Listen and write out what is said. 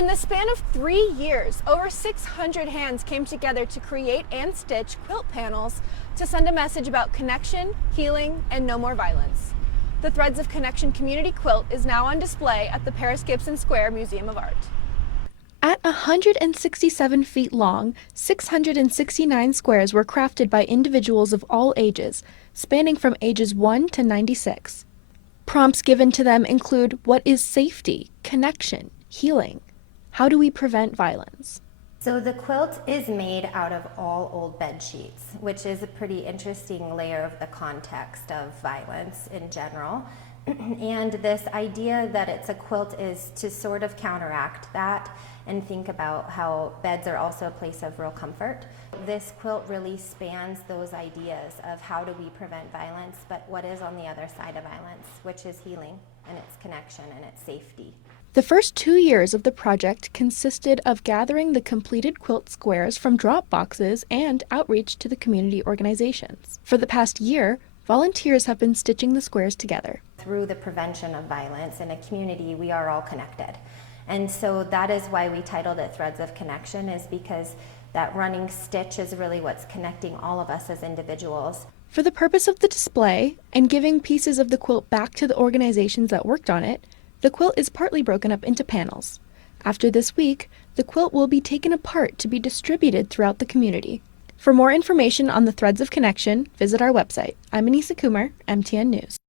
In the span of 3 years, over 600 hands came together to create and stitch quilt panels to send a message about connection, healing, and no more violence. The Threads of Connection Community Quilt is now on display at the Paris Gibson Square Museum of Art. At 167 feet long, 669 squares were crafted by individuals of all ages, spanning from ages 1 to 96. Prompts given to them include what is safety, connection, healing? How do we prevent violence? So the quilt is made out of all old bed sheets, which is a pretty interesting layer of the context of violence in general. And this idea that it's a quilt is to sort of counteract that and think about how beds are also a place of real comfort. This quilt really spans those ideas of how do we prevent violence, but what is on the other side of violence, which is healing and its connection and its safety. The first 2 years of the project consisted of gathering the completed quilt squares from drop boxes and outreach to the community organizations. For the past year, volunteers have been stitching the squares together. Through the prevention of violence in a community, we are all connected. And so that is why we titled it Threads of Connection, is because that running stitch is really what's connecting all of us as individuals. For the purpose of the display and giving pieces of the quilt back to the organizations that worked on it, the quilt is partly broken up into panels. After this week, the quilt will be taken apart to be distributed throughout the community. For more information on the Threads of Connection, visit our website. I'm Anissa Kumar, MTN News.